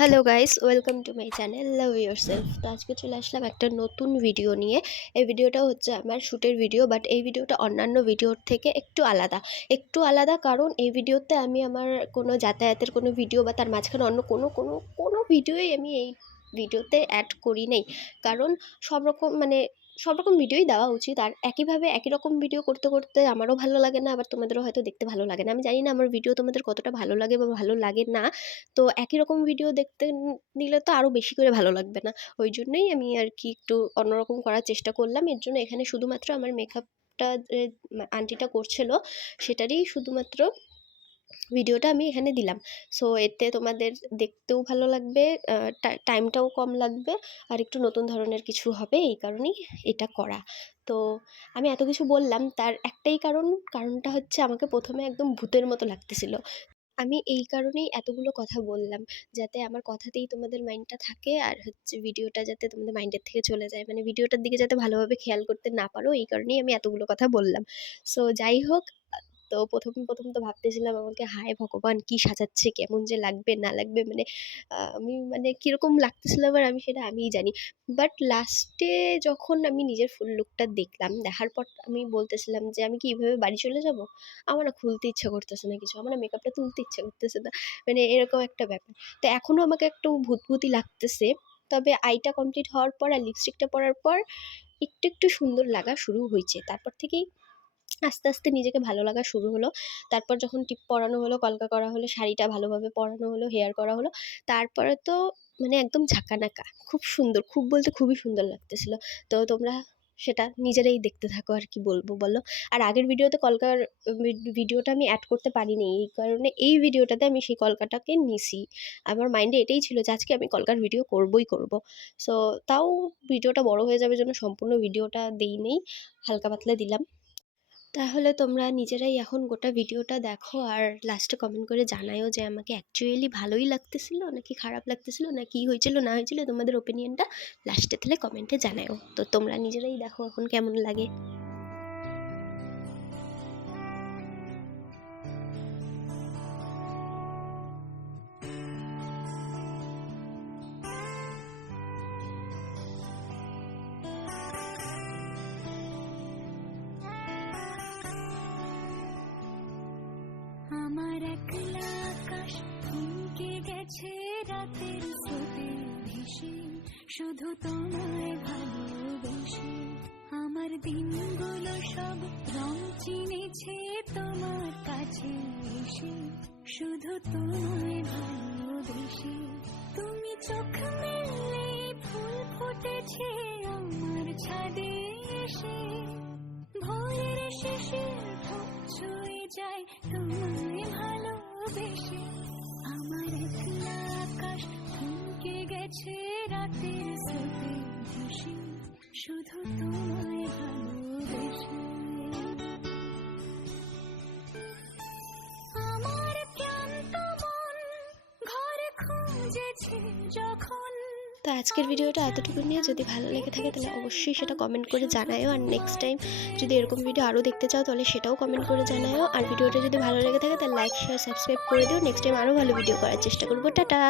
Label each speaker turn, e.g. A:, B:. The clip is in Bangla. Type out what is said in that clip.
A: Hello guys welcome to my channel love yourself তো আজকে চলে আসলাম একটা নতুন ভিডিও নিয়ে। এই ভিডিওটা হচ্ছে আমার শ্যুটের ভিডিও বাট এই ভিডিওটা অন্যান্য ভিডিওর থেকে একটু আলাদা। একটু আলাদা কারণ এই ভিডিওতে আমি আমার কোনো যাতায়াতের কোনো ভিডিও বা তার মাঝখানে অন্য কোনো কোনো কোনো ভিডিওই আমি এই ভিডিওতে অ্যাড করি নেই। কারণ সব রকম মানে সব রকম ভিডিওই দেওয়া উচিত। আর একইভাবে একই রকম ভিডিও করতে করতে আমারও ভালো লাগে না, আবার তোমাদেরও হয়তো দেখতে ভালো লাগে না। আমি জানি না আমার ভিডিও তোমাদের কতটা ভালো লাগে বা ভালো লাগে না। তো একই রকম ভিডিও দেখতে নিলে তো আরও বেশি করে ভালো লাগবে না। ওই জন্যই আমি আর কি একটু অন্যরকম করার চেষ্টা করলাম। এর জন্য এখানে শুধুমাত্র আমার মেকআপটা আন্টিটা করছিল, সেটারই শুধুমাত্র ভিডিওটা আমি এখানে দিলাম। সো এতে তোমাদের দেখতেও ভালো লাগবে টাইমটাও কম লাগবে, আর একটু নতুন ধরনের কিছু হবে, এই কারণেই এটা করা। তো, আমি এত কিছু বললাম, তার একটাই কারণ, কারণটা হচ্ছে আমাকে প্রথমে একদম ভূতের মতো লাগতেছিল। আমি এই কারণেই এতগুলো কথা বললাম, যাতে আমার কথাতেই তোমাদের মাইন্ডটা থাকে, আর হচ্ছে ভিডিওটা যাতে তোমাদের মাইন্ডের থেকে চলে যায়। মানে ভিডিওটার দিকে যাতে ভালোভাবে খেয়াল করতে না পারো, এই কারণেই আমি এতগুলো কথা বললাম। সো যাই হোক তো প্রথম প্রথম তো ভাবতেছিলাম আমাকে, হায় ভগবান, কি সাজাচ্ছে, কেমন যে লাগবে, না লাগবে? মানে আমি মানে কীরকম লাগতেছিল আমার আমি সেটা আমিই জানি। বাট লাস্টে যখন আমি নিজের ফুল লুকটা দেখলাম, দেখার পর আমি বলতেছিলাম যে, আমি কি এইভাবে বাড়ি চলে যাব? আমার না খুলতে ইচ্ছা করতেছে না কিছু আমার না মেকআপটা তুলতে ইচ্ছা করতেছে না মানে এরকম একটা ব্যাপার। তো এখনও আমাকে একটু ভূতভূতি লাগতেছে, তবে আইটা কমপ্লিট হওয়ার পর আর লিপস্টিকটা পরার পর একটু একটু সুন্দর লাগা শুরু হয়েছে। তারপর থেকেই আস্তে আস্তে নিজেকে ভালো লাগা শুরু হলো। তারপর যখন টিপ পরানো হলো, কলকা করা হলো, শাড়িটা ভালোভাবে পরানো হলো, হেয়ার করা হলো, তারপরে তো মানে একদম ঝাঁকানাকা, খুব সুন্দর, খুব বলতে খুবই সুন্দর লাগতেছিল। তো তোমরা সেটা নিজেরাই দেখতে থাকো আর কি বলব, বলো। আর আগের ভিডিওতে কলকার ভিডিওটা আমি অ্যাড করতে পারিনি, এই কারণে এই ভিডিওটাতে আমি সেই কলকাটাকে নিছি। আমার মাইন্ডে এটাই ছিল যে, আজকে আমি কলকার ভিডিও করবই করব। সো তাও ভিডিওটা বড় হয়ে যাবে জন্য সম্পূর্ণ ভিডিওটা দেই নেই, হালকা পাতলা দিলাম। তাহলে তোমরা নিজেরাই এখন গোটা ভিডিওটা দেখো আর লাস্টে কমেন্ট করে জানায়ও যে আমাকে অ্যাকচুয়ালি ভালোই লাগতেছিল নাকি খারাপ লাগতেছিল, না কি হয়েছিল, না হয়েছিল তোমাদের ওপিনিয়নটা লাস্টে তাহলে কমেন্টে জানায়ও। তো তোমরা নিজেরাই দেখো এখন কেমন লাগে।
B: একলা আকাশ থমকে গেছে রাতের স্রোতে ভেসে। শুধু তোমায় ভালোবেসে। আমার দিনগুলো সব রং চিনেছে তোমার কাছে এসে। শুধু তোমায় ভালোবেসে। তুমি চোখ মেলে ফুল ফুটেছে আমার ছাদে এসে। গেছে রাতের স্রোতে শুধু তোমায় ভালোবেসে।
A: তো আজকের ভিডিওটা এতটুকু নিয়ে যদি ভালো লেগে থাকে তাহলে অবশ্যই সেটা কমেন্ট করে জানায়ও। আর নেক্সট টাইম যদি এরকম ভিডিও আরও দেখতে চাও তাহলে সেটাও কমেন্ট করে জানায়ও। আর ভিডিওটা যদি ভালো লেগে থাকে তাহলে লাইক শেয়ার সাবস্ক্রাইব করে দিও। নেক্সট টাইম আরও ভালো ভিডিও করার চেষ্টা করব। টাটা!